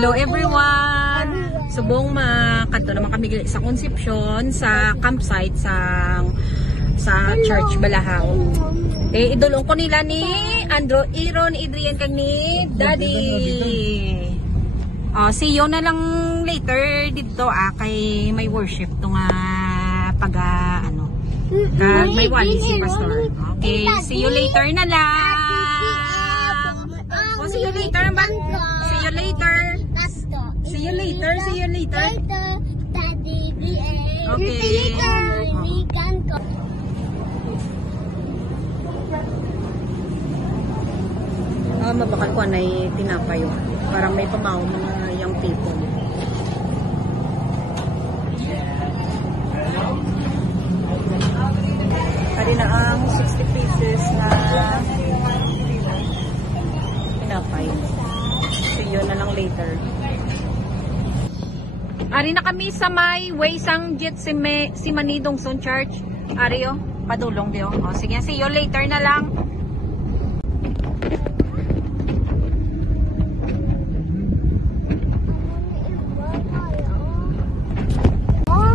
Hello everyone! Subong makanto naman kami sa Concepcion sa campsite sa Church Balahaw. Idulong ko nila ni Andrew, Iron, Adrian kag ni Daddy. See you na lang later dito kay may worship to nga pag may wali si pastor. Okay, see you later na lang. See you later ba? See you later. See you later. See you later. Okay. Mabakal ko na tinapay. Parang may pamaw mga young people. Kali na ang 60 pieces na tinapay. See you na lang later. Ari na kami sa may Waysang Gethsemane Dongson Church. Ari padulong dio. Sige, see you later na lang.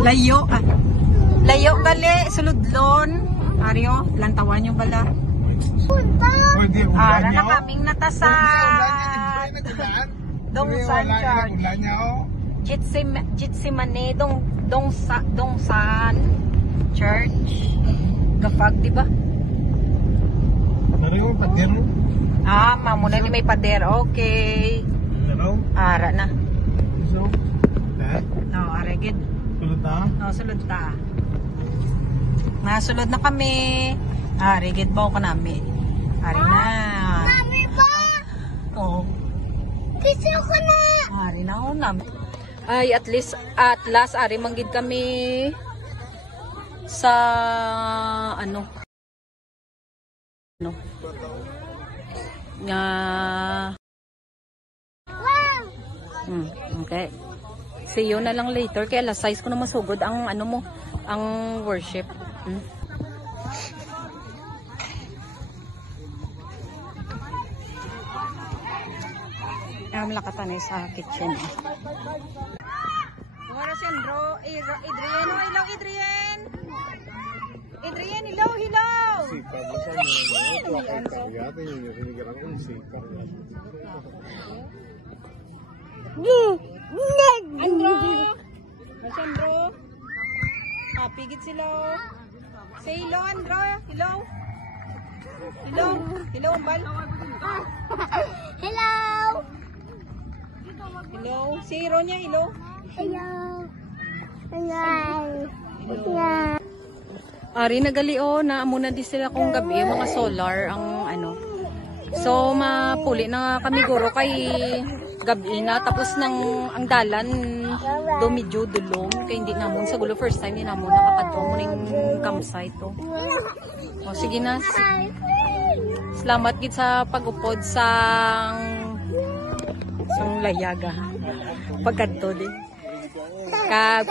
Layo gali suludlon. Ari lantawan yung bala. Ara na kaming natasa Dongsan Church. Gethsemane Dongsan Church. Gafag, diba? Mamuna ni may pader. Okay. Ara na. No, aragid. Sulod na? No, sulod ta. Masulod na kami. Aragid ba ko namin? Ari na. Mami ba? Oo. Gusto ko na. Ari na ako namin. Ay, at last, ari manggid kami sa nga okay. See you na lang later. Kaya alas 6 ko na masugod ang ang worship. Lakatan sa kitchen. Mura si Andrew, Adrian, hello Adrian. Adrian, hello. Andrew. Pigit sila. Say hello Andrew, hello. Hello, Bal. Hello. Hello. Si Ronya, hello. Hello. Ari nagali na muna di sila kung gabi mga solar ang So mapuli na kami guro kay gabi na tapos ang dalan do medyo dulong kay hindi namon sa gulo first time ni namon nakakadto mo ning campsite to. Sige na. Salamat gid sa pag-upod sang layaga. Pagkadto din.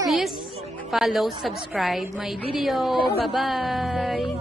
Please follow, subscribe my video. Bye-bye.